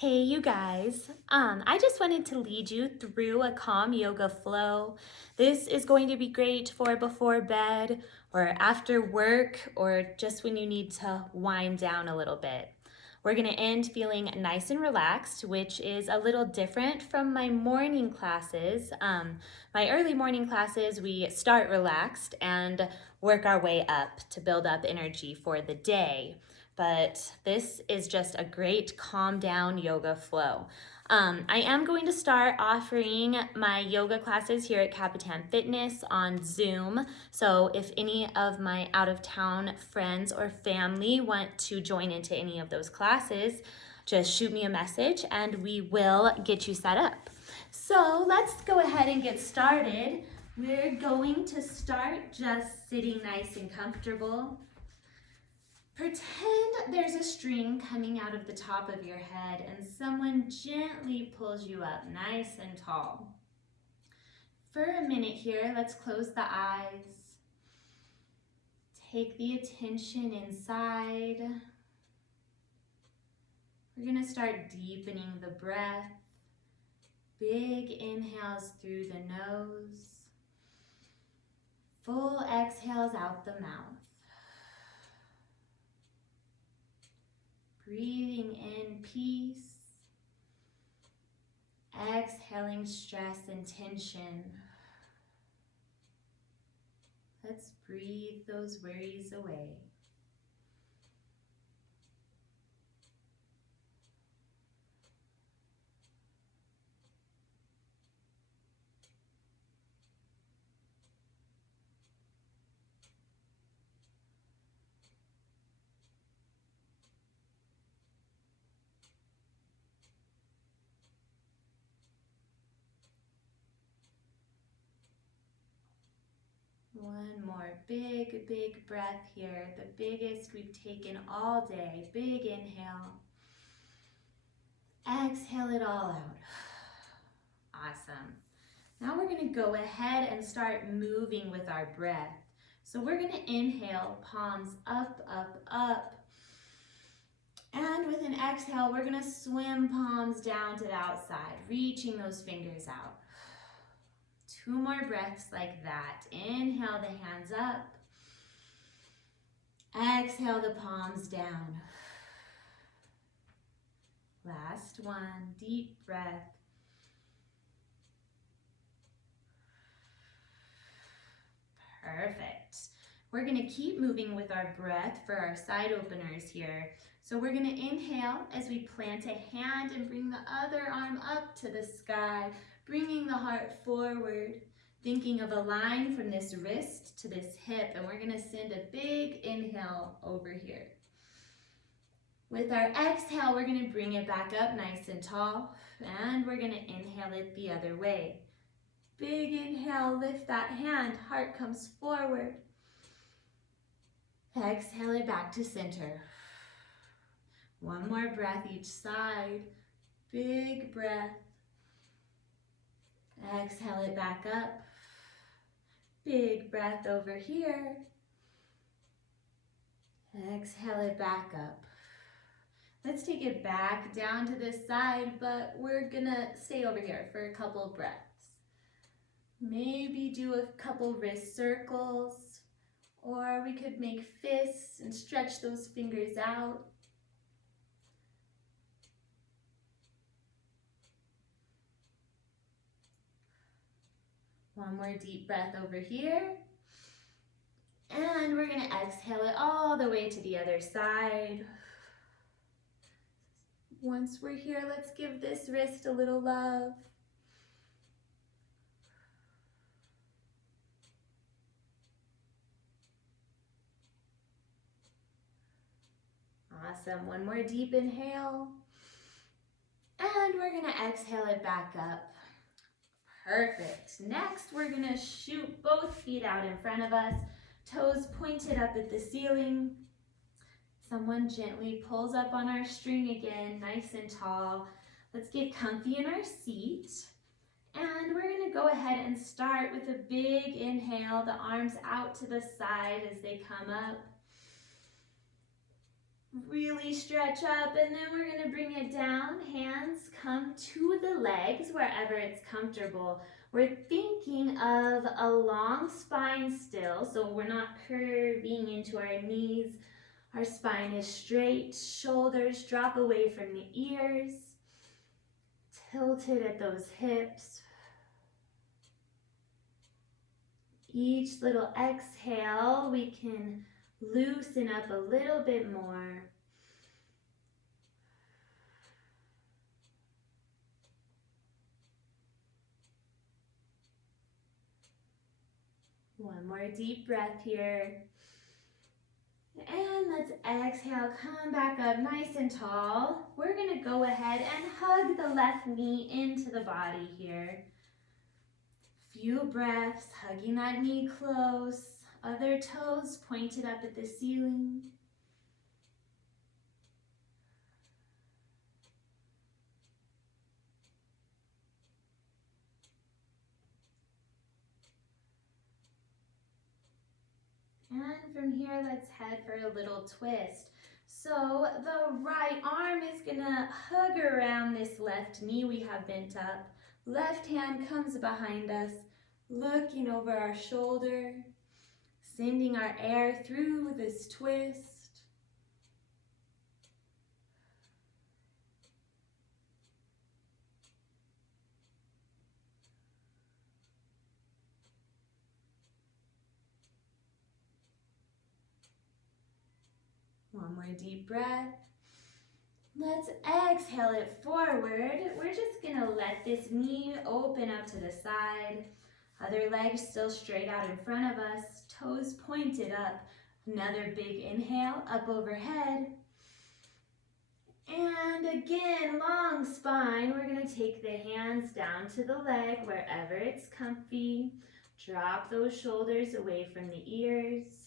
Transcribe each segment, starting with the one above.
Hey, you guys. I just wanted to lead you through a calm yoga flow. This is going to be great for before bed or after work or just when you need to wind down a little bit. We're going to end feeling nice and relaxed, which is a little different from my morning classes. My early morning classes, we start relaxed and work our way up to build up energy for the day. But this is just a great calm down yoga flow. I am going to start offering my yoga classes here at Capitan Fitness on Zoom. So if any of my out of town friends or family want to join into any of those classes, just shoot me a message and we will get you set up. So let's go ahead and get started. We're going to start just sitting nice and comfortable. Pretend there's a string coming out of the top of your head and someone gently pulls you up nice and tall. For a minute here, let's close the eyes. Take the attention inside. We're going to start deepening the breath. Big inhales through the nose. Full exhales out the mouth. Breathing in peace. Exhaling stress and tension. Let's breathe those worries away. One more big breath here, the biggest we've taken all day. Big inhale. Exhale it all out. Awesome. Now we're going to go ahead and start moving with our breath. So we're going to inhale, palms up, up, up. And with an exhale, we're going to swim palms down to the outside, reaching those fingers out. 2 more breaths like that. Inhale the hands up. Exhale the palms down. Last one, deep breath. Perfect. We're going to keep moving with our breath for our side openers here. So we're going to inhale as we plant a hand and bring the other arm up to the sky, bringing the heart forward, thinking of a line from this wrist to this hip, and we're going to send a big inhale over here. With our exhale, we're going to bring it back up nice and tall, and we're going to inhale it the other way. Big inhale, lift that hand, heart comes forward. Exhale it back to center. One more breath each side. Big breath. Exhale it back up. Big breath over here. Exhale it back up. Let's take it back down to this side, but we're gonna stay over here for a couple of breaths. Maybe do a couple wrist circles, or we could make fists and stretch those fingers out. One more deep breath over here. And we're going to exhale it all the way to the other side. Once we're here, let's give this wrist a little love. Awesome. One more deep inhale. And we're going to exhale it back up. Perfect. Next, we're going to shoot both feet out in front of us, toes pointed up at the ceiling. Someone gently pulls up on our string again, nice and tall. Let's get comfy in our seat. And we're going to go ahead and start with a big inhale, the arms out to the side as they come up. Really stretch up, and then we're gonna bring it down. Hands come to the legs wherever it's comfortable. We're thinking of a long spine still, so we're not curving into our knees. Our spine is straight, shoulders drop away from the ears, tilted at those hips. Each little exhale, we can loosen up a little bit more. One more deep breath here. And let's exhale, come back up nice and tall. We're gonna go ahead and hug the left knee into the body here. Few breaths, hugging that knee close. Other toes pointed up at the ceiling. And from here, let's head for a little twist. So the right arm is gonna hug around this left knee we have bent up. Left hand comes behind us, looking over our shoulder, sending our air through this twist. One more deep breath. Let's exhale it forward. We're just gonna let this knee open up to the side. Other leg still straight out in front of us, toes pointed up. Another big inhale, up overhead. And again, long spine. We're gonna take the hands down to the leg wherever it's comfy. Drop those shoulders away from the ears.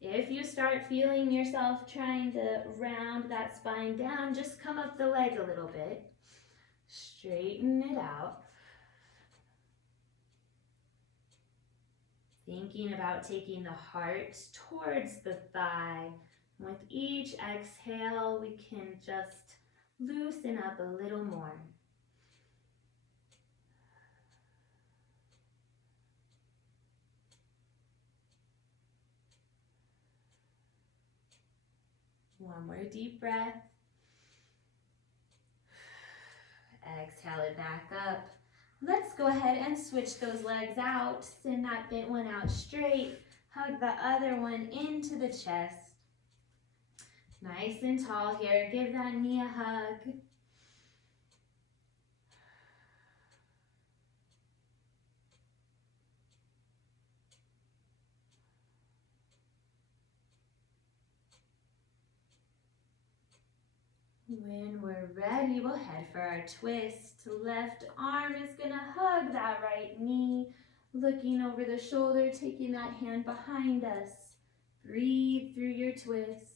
If you start feeling yourself trying to round that spine down, just come up the leg a little bit. Straighten it out. Thinking about taking the heart towards the thigh. With each exhale, we can just loosen up a little more. One more deep breath. Exhale it back up. Let's go ahead and switch those legs out. Send that bent one out straight. Hug the other one into the chest. Nice and tall here. Give that knee a hug. When we're ready, we'll head for our twist. Left arm is gonna hug that right knee, looking over the shoulder, taking that hand behind us. Breathe through your twist.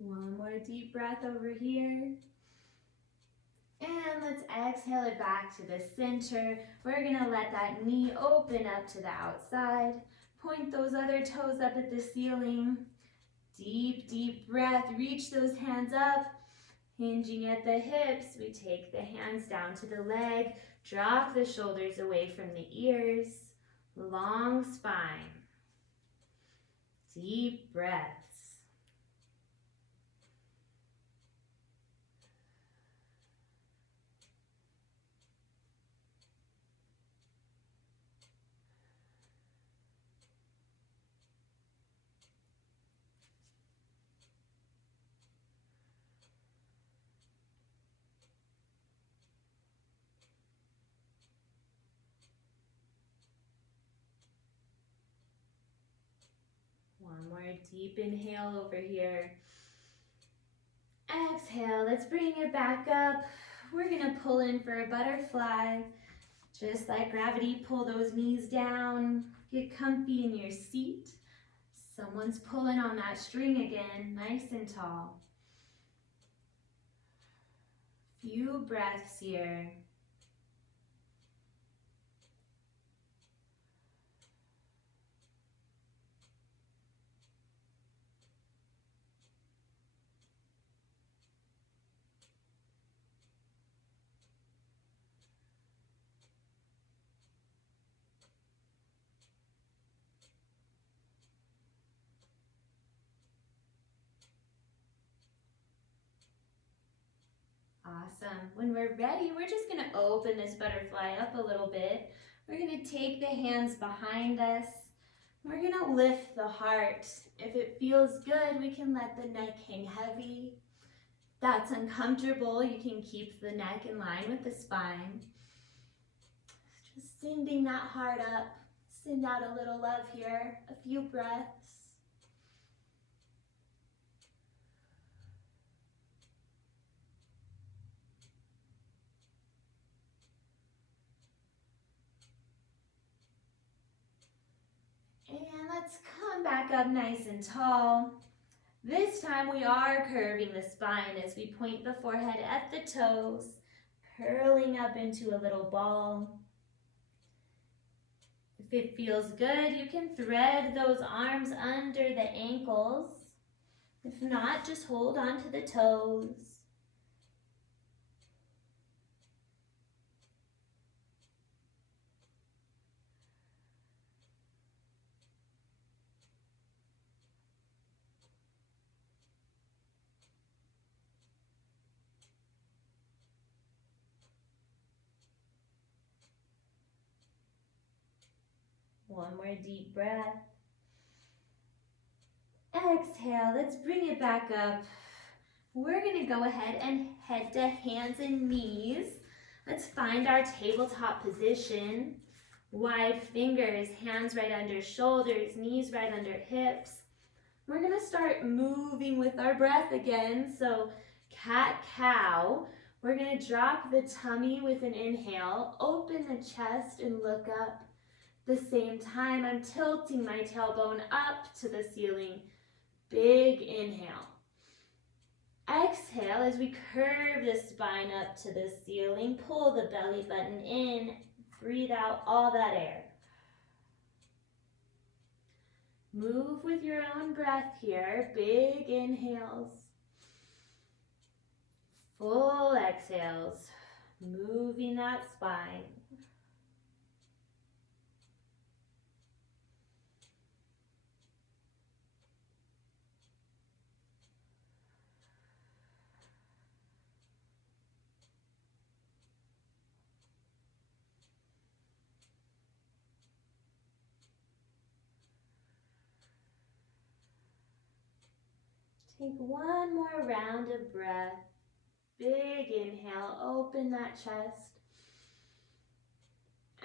One more deep breath over here. And let's exhale it back to the center. We're gonna let that knee open up to the outside. Point those other toes up at the ceiling. Deep, deep breath. Reach those hands up. Hinging at the hips, we take the hands down to the leg. Drop the shoulders away from the ears. Long spine. Deep breaths. One more deep inhale over here. Exhale, let's bring it back up. We're gonna pull in for a butterfly. Just like gravity, pull those knees down. Get comfy in your seat. Someone's pulling on that string again, nice and tall. Few breaths here. Awesome. When we're ready, we're just going to open this butterfly up a little bit. We're going to take the hands behind us. We're going to lift the heart. If it feels good, we can let the neck hang heavy. If that's uncomfortable, you can keep the neck in line with the spine. Just sending that heart up. Send out a little love here. A few breaths. And let's come back up nice and tall. This time we are curving the spine as we point the forehead at the toes, curling up into a little ball. If it feels good, you can thread those arms under the ankles. If not, just hold on to the toes. One more deep breath. Exhale, let's bring it back up. We're gonna go ahead and head to hands and knees. Let's find our tabletop position. Wide fingers, hands right under shoulders, knees right under hips. We're gonna start moving with our breath again. So cat-cow. We're gonna drop the tummy with an inhale, open the chest and look up. At the same time, I'm tilting my tailbone up to the ceiling. Big inhale. Exhale as we curve the spine up to the ceiling. Pull the belly button in. Breathe out all that air. Move with your own breath here. Big inhales. Full exhales. Moving that spine. Take one more round of breath. Big inhale, open that chest.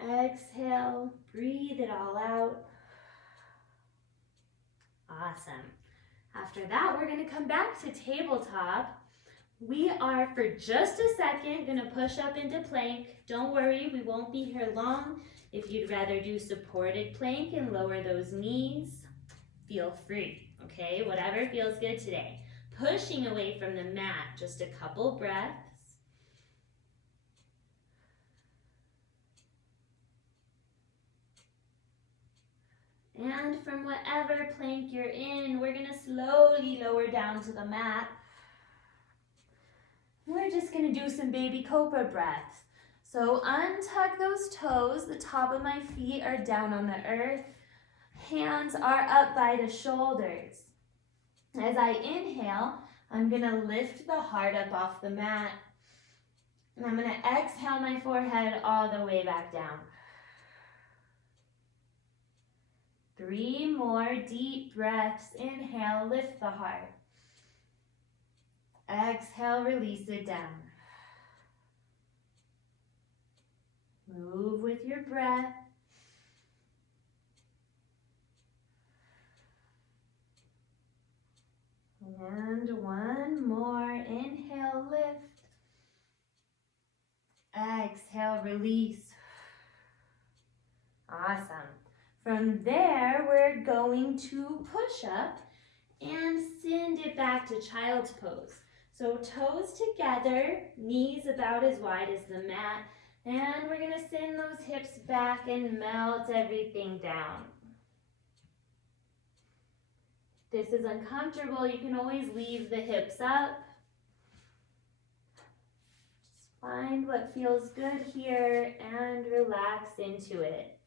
Exhale, breathe it all out. Awesome. After that, we're gonna come back to tabletop. We are, for just a second, gonna push up into plank. Don't worry, we won't be here long. If you'd rather do supported plank and lower those knees, feel free, okay? Whatever feels good today. Pushing away from the mat, just a couple breaths. And from whatever plank you're in, we're gonna slowly lower down to the mat. We're just gonna do some baby cobra breaths. So untuck those toes, the top of my feet are down on the earth. Hands are up by the shoulders. As I inhale, I'm gonna lift the heart up off the mat. And I'm gonna exhale my forehead all the way back down. 3 more deep breaths. Inhale, lift the heart. Exhale, release it down. Move with your breath. And one more. Inhale, lift. Exhale, release. Awesome. From there, we're going to push up and send it back to child's pose. So toes together, knees about as wide as the mat, and we're gonna send those hips back and melt everything down. If this is uncomfortable, you can always leave the hips up. Just find what feels good here and relax into it.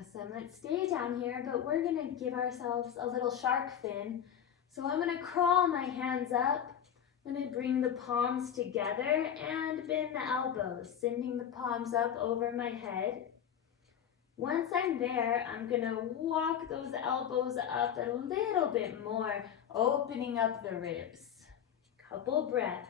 Awesome, let's stay down here, but we're gonna give ourselves a little shark fin. So I'm gonna crawl my hands up. I'm gonna bring the palms together and bend the elbows, sending the palms up over my head. Once I'm there, I'm gonna walk those elbows up a little bit more, opening up the ribs. Couple breaths.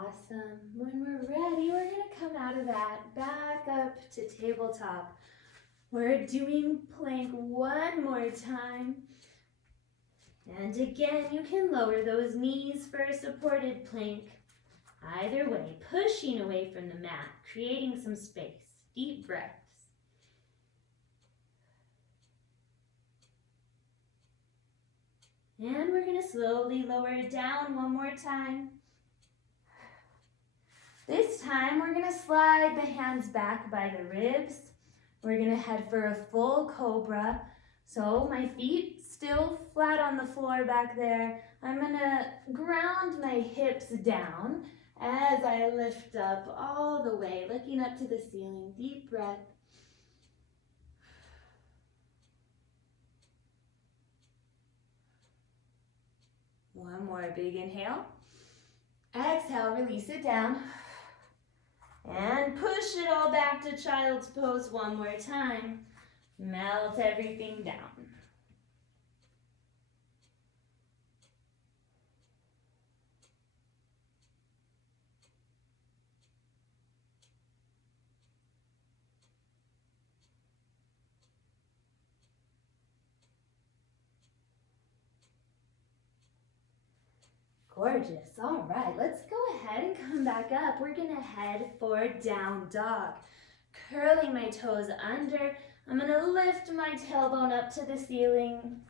Awesome. When we're ready, we're gonna come out of that, back up to tabletop. We're doing plank one more time. And again, you can lower those knees for a supported plank. Either way, pushing away from the mat, creating some space. Deep breaths. And we're gonna slowly lower it down one more time. This time, we're gonna slide the hands back by the ribs. We're gonna head for a full cobra. So my feet still flat on the floor back there. I'm gonna ground my hips down as I lift up all the way, looking up to the ceiling. Deep breath. One more big inhale. Exhale, release it down. And push it all back to child's pose one more time. Melt everything down. Gorgeous. All right, let's go ahead and come back up. We're gonna head for down dog. Curling my toes under. I'm gonna lift my tailbone up to the ceiling.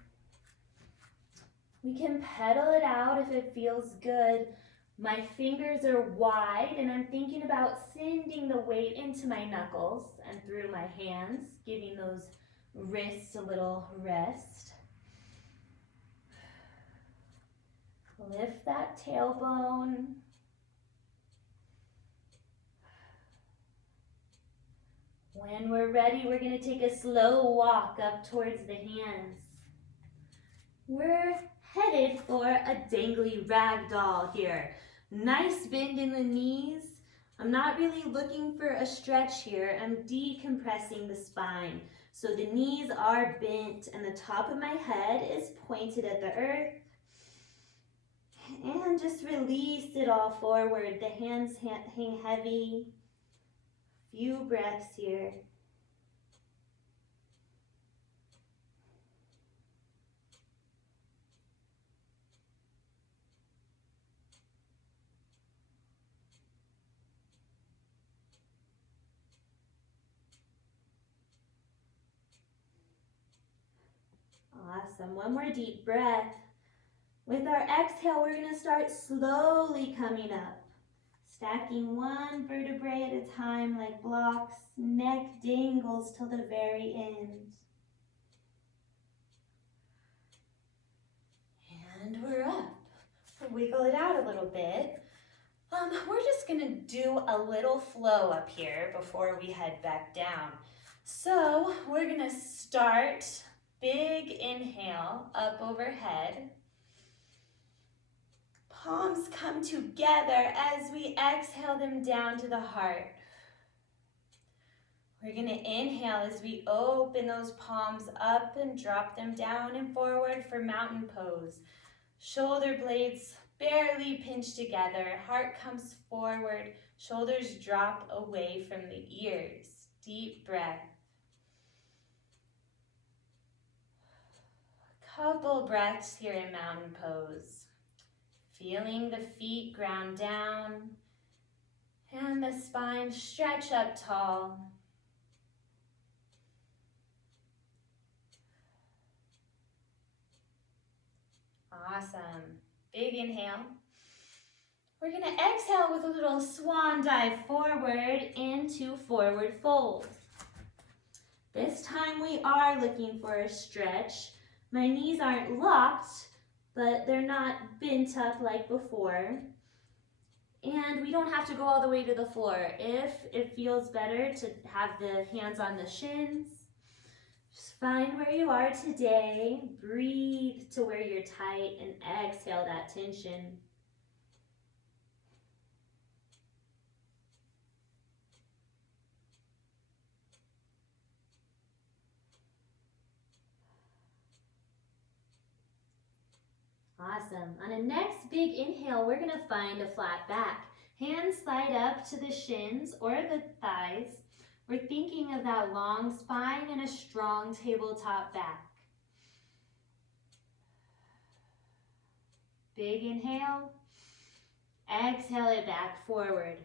We can pedal it out if it feels good. My fingers are wide and I'm thinking about sending the weight into my knuckles and through my hands, giving those wrists a little rest. Lift that tailbone. When we're ready, we're going to take a slow walk up towards the hands. We're headed for a dangly rag doll here. Nice bend in the knees. I'm not really looking for a stretch here. I'm decompressing the spine. So the knees are bent and the top of my head is pointed at the earth. And just release it all forward. The hands hang heavy. Few breaths here. Awesome. One more deep breath. With our exhale, we're going to start slowly coming up. Stacking one vertebrae at a time like blocks. Neck dangles till the very end. And we're up. Wiggle it out a little bit. We're just going to do a little flow up here before we head back down. So we're going to start big inhale up overhead. Palms come together as we exhale them down to the heart. We're going to inhale as we open those palms up and drop them down and forward for mountain pose. Shoulder blades barely pinch together. Heart comes forward. Shoulders drop away from the ears. Deep breath. Couple breaths here in mountain pose. Feeling the feet ground down and the spine stretch up tall. Awesome. Big inhale. We're going to exhale with a little swan dive forward into forward fold. This time we are looking for a stretch. My knees aren't locked, but they're not bent up like before. And we don't have to go all the way to the floor. If it feels better to have the hands on the shins, just find where you are today. Breathe to where you're tight and exhale that tension. Awesome. On a next big inhale, we're going to find a flat back. Hands slide up to the shins or the thighs. We're thinking of that long spine and a strong tabletop back. Big inhale. Exhale it back forward.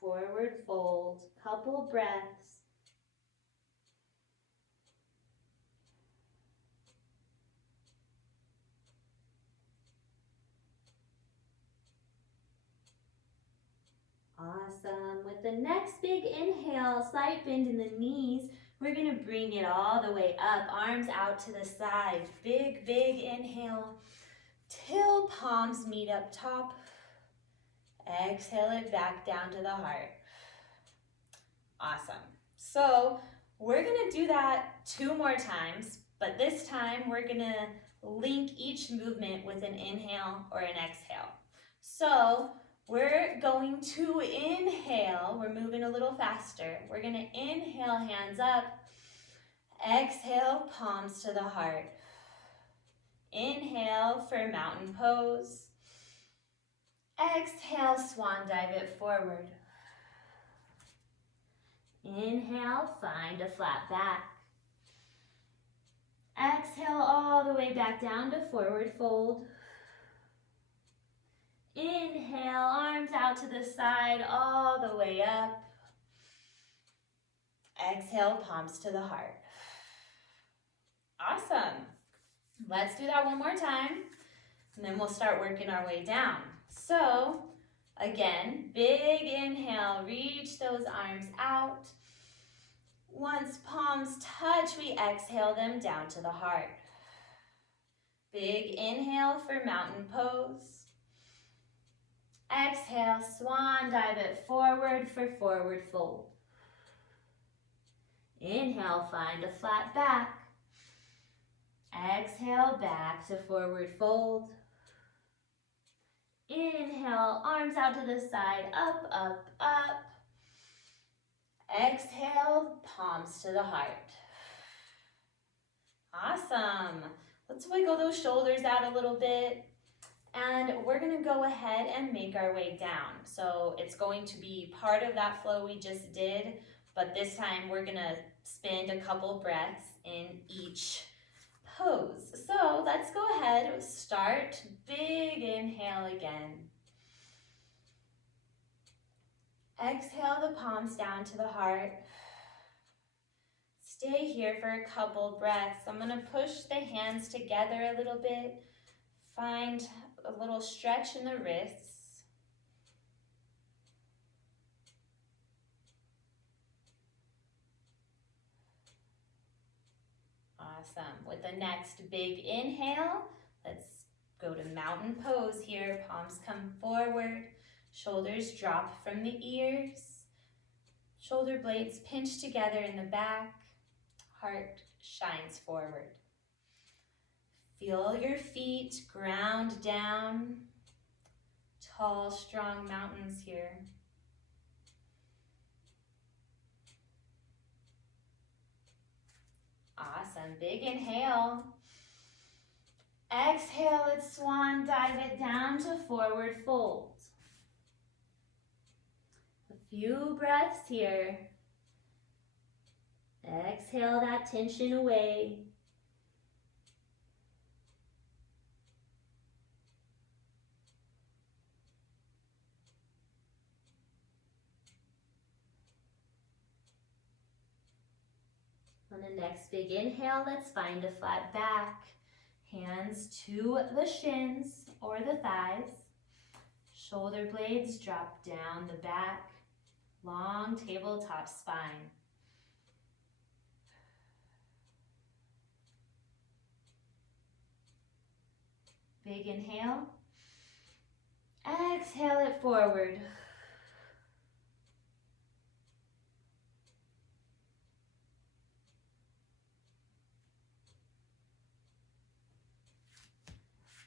Forward fold. Couple breaths. Awesome. With the next big inhale, slight bend in the knees, we're going to bring it all the way up, arms out to the side. Big, big inhale till palms meet up top. Exhale it back down to the heart. Awesome. So we're going to do that 2 more times, but this time we're going to link each movement with an inhale or an exhale. So we're going to inhale. We're moving a little faster. We're going to inhale, hands up. Exhale, palms to the heart. Inhale for mountain pose. Exhale, swan dive it forward. Inhale, find a flat back. Exhale all the way back down to forward fold. Inhale, arms out to the side, all the way up. Exhale, palms to the heart. Awesome. Let's do that one more time, and then we'll start working our way down. So, again, big inhale, reach those arms out. Once palms touch, we exhale them down to the heart. Big inhale for mountain pose. Exhale, swan dive it forward for forward fold. Inhale, find a flat back. Exhale, back to forward fold. Inhale, arms out to the side, up, up, up. Exhale, palms to the heart. Awesome. Let's wiggle those shoulders out a little bit. And we're going to go ahead and make our way down. So it's going to be part of that flow we just did, but this time we're going to spend a couple breaths in each pose. So let's go ahead, start, big inhale again. Exhale the palms down to the heart. Stay here for a couple breaths. I'm going to push the hands together a little bit. Find a little stretch in the wrists. Awesome. With the next big inhale, let's go to mountain pose here. Palms come forward, shoulders drop from the ears, shoulder blades pinch together in the back, heart shines forward. Feel your feet ground down. tall, strong mountains here. Awesome. Big inhale. Exhale it, swan dive it down to forward fold. A few breaths here. Exhale that tension away. On the next big inhale, let's find a flat back. Hands to the shins or the thighs. Shoulder blades drop down the back. Long tabletop spine. Big inhale. Exhale it forward.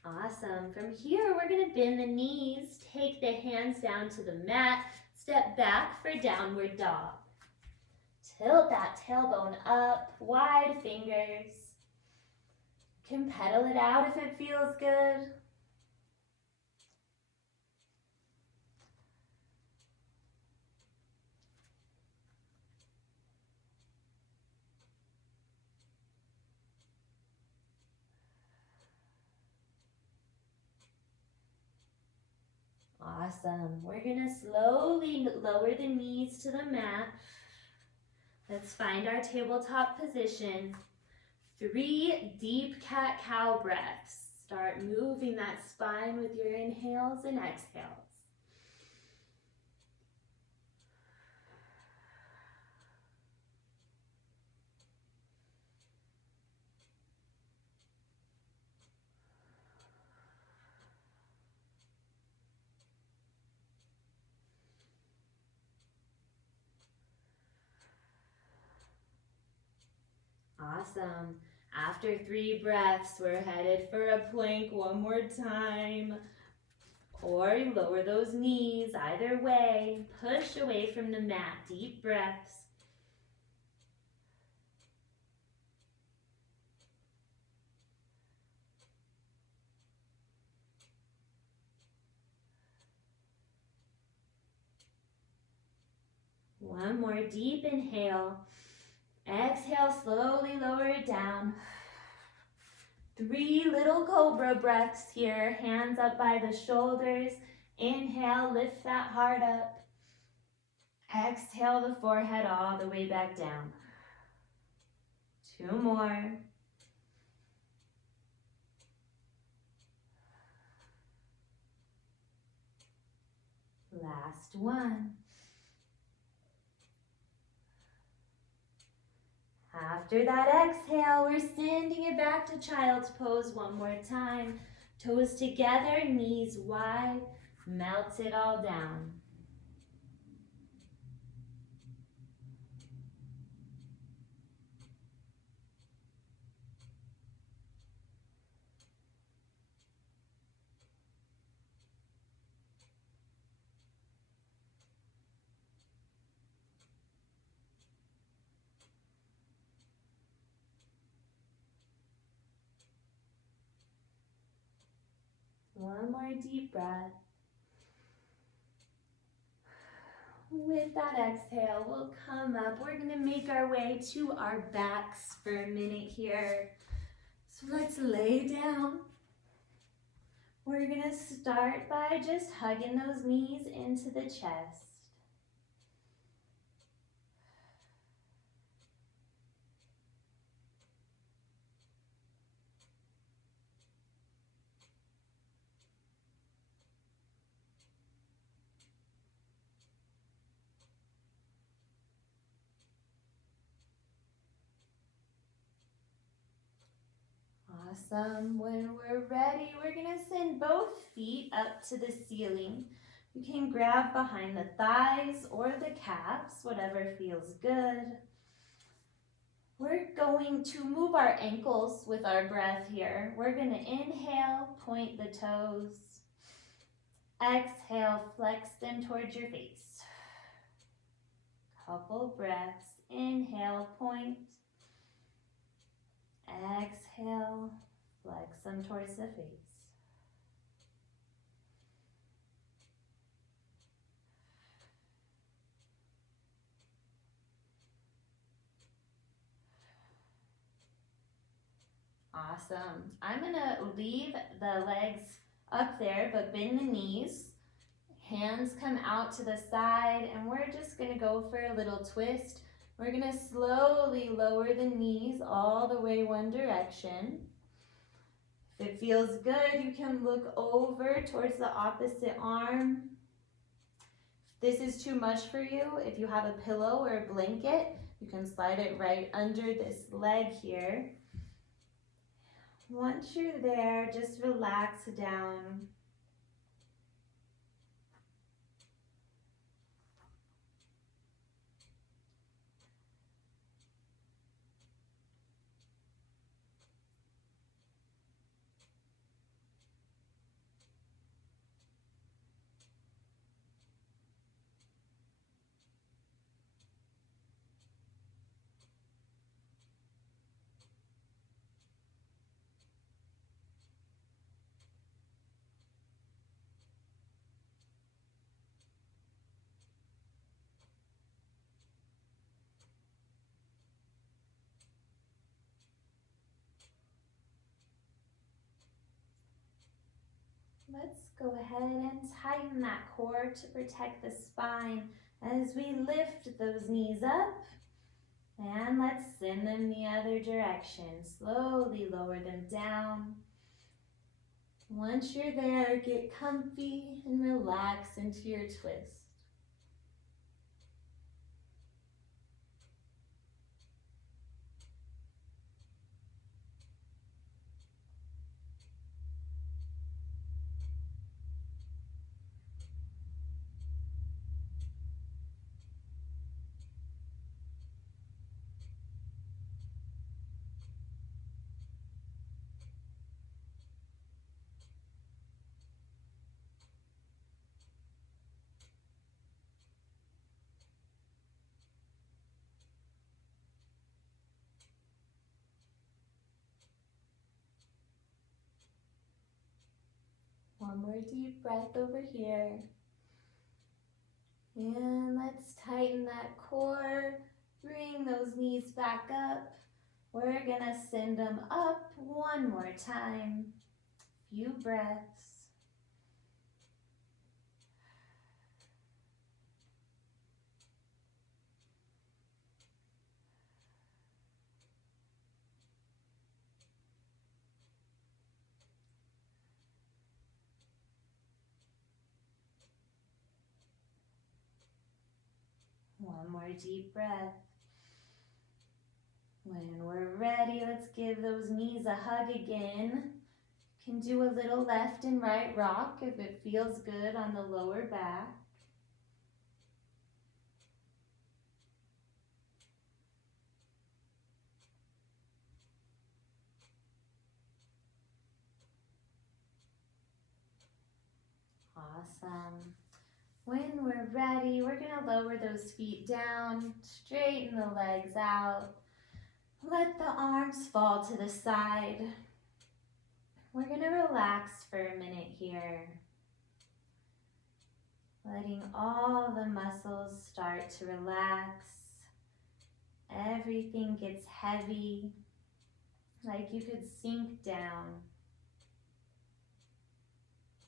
Awesome. From here, we're going to bend the knees, take the hands down to the mat, step back for downward dog. Tilt that tailbone up, wide fingers. You can pedal it out if it feels good. Awesome. We're going to slowly lower the knees to the mat. Let's find our tabletop position. 3 deep cat-cow breaths. Start moving that spine with your inhales and exhales. Awesome. After 3 breaths, we're headed for a plank one more time. Or you lower those knees, either way. Push away from the mat, deep breaths. One more deep inhale. Exhale, slowly lower it down. 3 little cobra breaths here. Hands up by the shoulders. Inhale, lift that heart up. Exhale the forehead all the way back down. 2 more. Last one. After that exhale, we're sending it back to child's pose one more time. Toes together, knees wide, melt it all down. One more deep breath. With that exhale, we'll come up. We're going to make our way to our backs for a minute here. So let's lay down. We're going to start by just hugging those knees into the chest. Awesome. When we're ready, we're going to send both feet up to the ceiling. You can grab behind the thighs or the calves, whatever feels good. We're going to move our ankles with our breath here. We're going to inhale, point the toes. Exhale, flex them towards your face. Couple breaths. Inhale, point. Exhale, flex them towards the face. Awesome. I'm gonna leave the legs up there, but bend the knees. Hands come out to the side, and we're just gonna go for a little twist. We're gonna slowly lower the knees all the way one direction. If it feels good, you can look over towards the opposite arm. If this is too much for you, if you have a pillow or a blanket, you can slide it right under this leg here. Once you're there, just relax down. Let's go ahead and tighten that core to protect the spine as we lift those knees up. And let's send them the other direction. Slowly lower them down. Once you're there, get comfy and relax into your twist. One more deep breath over here. And let's tighten that core. Bring those knees back up. We're gonna send them up one more time. Few breaths. One more deep breath. When we're ready, let's give those knees a hug again. You can do a little left and right rock if it feels good on the lower back. Awesome. When we're ready, we're gonna lower those feet down, straighten the legs out. Let the arms fall to the side. We're gonna relax for a minute here. Letting all the muscles start to relax. Everything gets heavy, like you could sink down.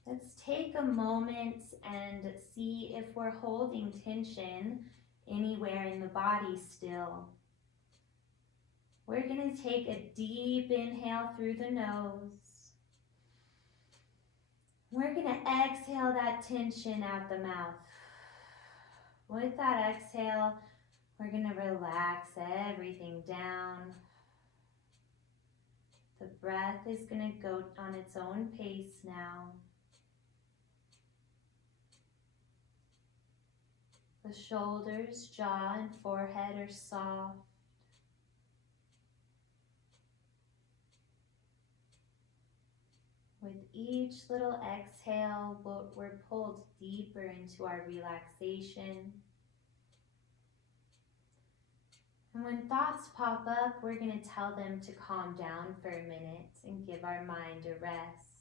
Let's take a moment and see if we're holding tension anywhere in the body still. We're going to take a deep inhale through the nose. We're going to exhale that tension out the mouth. With that exhale, we're going to relax everything down. The breath is going to go on its own pace now. The shoulders, jaw, and forehead are soft. With each little exhale, we're pulled deeper into our relaxation. And when thoughts pop up, we're going to tell them to calm down for a minute and give our mind a rest.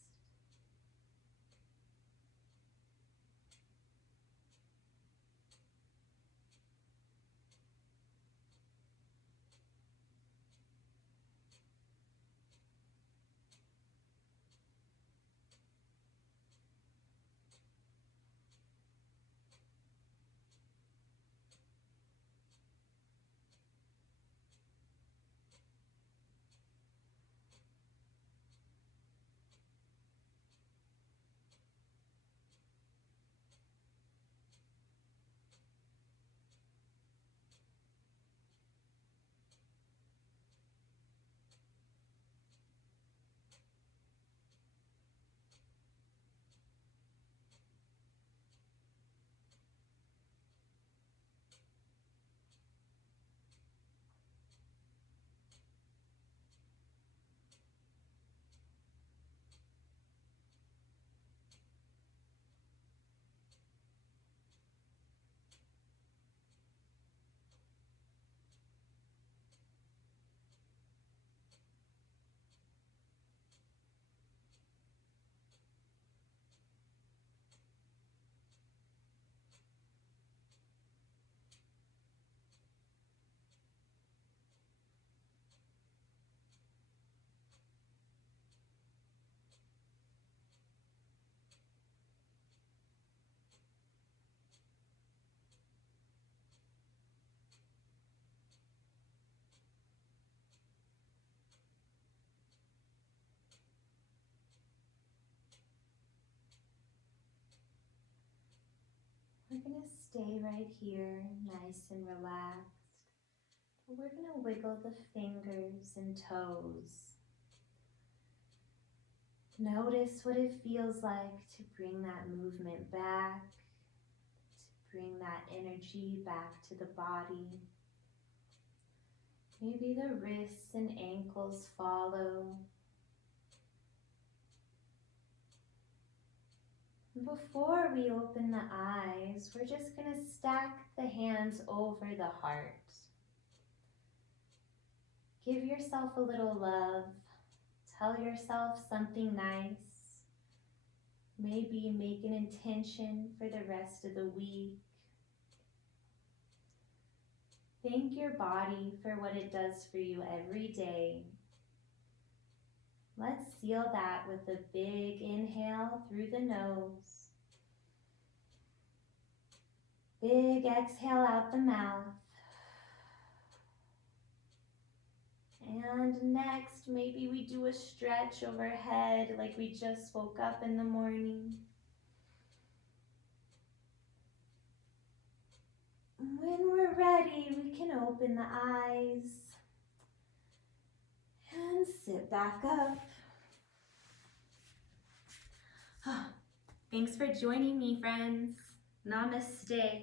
We're going to stay right here, nice and relaxed. We're going to wiggle the fingers and toes. Notice what it feels like to bring that movement back, to bring that energy back to the body. Maybe the wrists and ankles follow. Before we open the eyes, we're just going to stack the hands over the heart. Give yourself a little love. Tell yourself something nice. Maybe make an intention for the rest of the week. Thank your body for what it does for you every day. Let's seal that with a big inhale through the nose. Big exhale out the mouth. And next, maybe we do a stretch overhead like we just woke up in the morning. When we're ready, we can open the eyes and sit back up. Thanks for joining me, friends. Namaste.